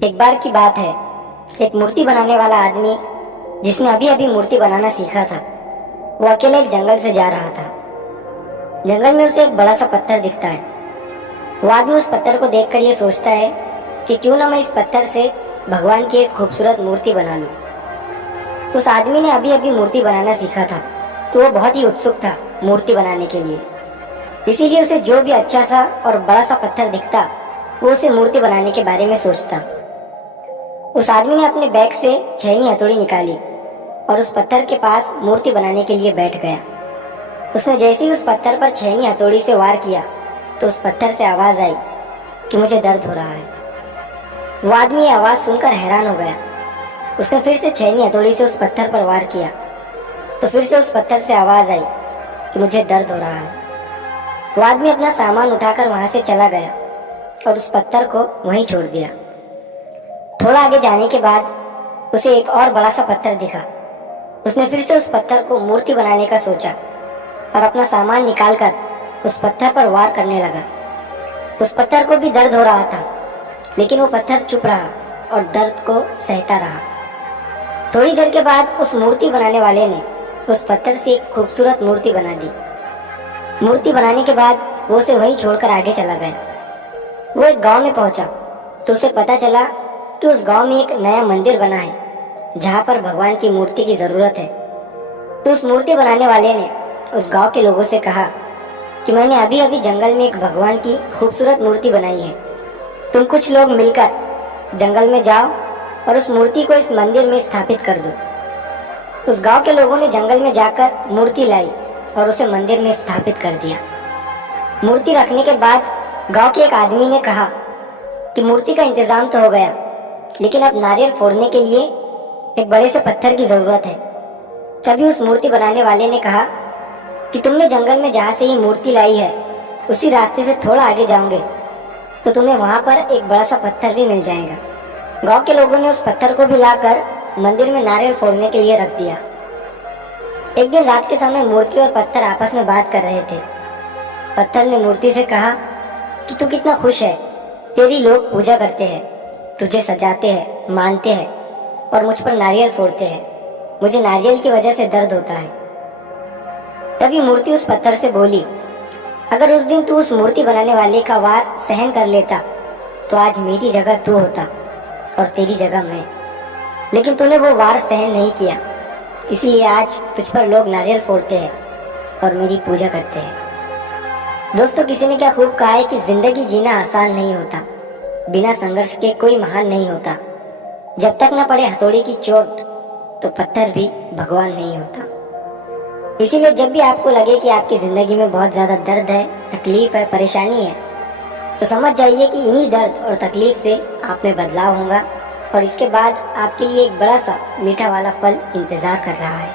एक बार की बात है, एक मूर्ति बनाने वाला आदमी जिसने अभी अभी मूर्ति बनाना सीखा था, वो अकेले एक जंगल से जा रहा था। जंगल में उसे एक बड़ा सा पत्थर दिखता है। वो आदमी उस पत्थर को देखकर ये सोचता है कि क्यों ना मैं इस पत्थर से भगवान की एक खूबसूरत मूर्ति बना लूं। उस आदमी ने अभी अभी मूर्ति बनाना सीखा था, तो वो बहुत ही उत्सुक था मूर्ति बनाने के लिए। इसीलिए उसे जो भी अच्छा सा और बड़ा सा पत्थर दिखता, वो उसे मूर्ति बनाने के बारे में सोचता। उस आदमी ने अपने बैग से छेनी हथौड़ी निकाली और उस पत्थर के पास मूर्ति बनाने के लिए बैठ गया। उसने जैसे ही उस पत्थर पर छेनी हथौड़ी से वार किया, तो उस पत्थर से आवाज आई कि मुझे दर्द हो रहा है। वो आदमी ये आवाज सुनकर हैरान हो गया। उसने फिर से छेनी हथौड़ी से उस पत्थर पर वार किया, तो फिर से उस पत्थर से आवाज आई कि मुझे दर्द हो रहा है। वो आदमी अपना सामान उठाकर वहां से चला गया और उस पत्थर को वहीं छोड़ दिया। थोड़ा आगे जाने के बाद उसे एक और बड़ा सा पत्थर दिखा। उसने फिर से उस पत्थर को मूर्ति बनाने का सोचा और अपना सामान निकालकर उस पत्थर पर वार करने लगा। उस पत्थर को भी दर्द हो रहा था, लेकिन वो पत्थर चुप रहा और दर्द को सहता रहा। थोड़ी देर के बाद उस मूर्ति बनाने वाले ने उस पत्थर से एक खूबसूरत मूर्ति बना दी। मूर्ति बनाने के बाद वो उसे वहीं छोड़कर आगे चला गया। वो एक गांव में पहुंचा तो उसे पता चला कि उस गांव में एक नया मंदिर बना है, जहां पर भगवान की मूर्ति की जरूरत है। तो उस मूर्ति बनाने वाले ने उस गांव के लोगों से कहा कि मैंने अभी अभी जंगल में एक भगवान की खूबसूरत मूर्ति बनाई है। तुम कुछ लोग मिलकर जंगल में जाओ और उस मूर्ति को इस मंदिर में स्थापित कर दो। उस गांव के लोगों ने जंगल में जाकर मूर्ति लाई और उसे मंदिर में स्थापित कर दिया। मूर्ति रखने के बाद गांव के एक आदमी ने कहा कि मूर्ति का इंतजाम तो हो गया, लेकिन अब नारियल फोड़ने के लिए एक बड़े से पत्थर की जरूरत है। तभी उस मूर्ति बनाने वाले ने कहा कि तुमने जंगल में जहाँ से ये मूर्ति लाई है, उसी रास्ते से थोड़ा आगे जाओगे तो तुम्हें वहां पर एक बड़ा सा पत्थर भी मिल जाएगा। गांव के लोगों ने उस पत्थर को भी लाकर मंदिर में नारियल फोड़ने के लिए रख दिया। एक दिन रात के समय मूर्ति और पत्थर आपस में बात कर रहे थे। पत्थर ने मूर्ति से कहा कि तू कितना खुश है, तेरी लोग पूजा करते हैं, तुझे सजाते हैं, मानते हैं और मुझ पर नारियल फोड़ते हैं। मुझे नारियल की वजह से दर्द होता है। तभी मूर्ति उस पत्थर से बोली, अगर उस दिन तू उस मूर्ति बनाने वाले का वार सहन कर लेता तो आज मेरी जगह तू होता और तेरी जगह मैं। लेकिन तूने वो वार सहन नहीं किया, इसलिए आज तुझ पर लोग नारियल फोड़ते हैं और मेरी पूजा करते हैं। दोस्तों, किसी ने क्या खूब कहा है कि जिंदगी जीना आसान नहीं होता, बिना संघर्ष के कोई महान नहीं होता। जब तक न पड़े हथौड़ी की चोट, तो पत्थर भी भगवान नहीं होता। इसीलिए जब भी आपको लगे कि आपकी जिंदगी में बहुत ज्यादा दर्द है, तकलीफ है, परेशानी है, तो समझ जाइए कि इन्हीं दर्द और तकलीफ से आप में बदलाव होगा और इसके बाद आपके लिए एक बड़ा सा मीठा वाला फल इंतजार कर रहा है।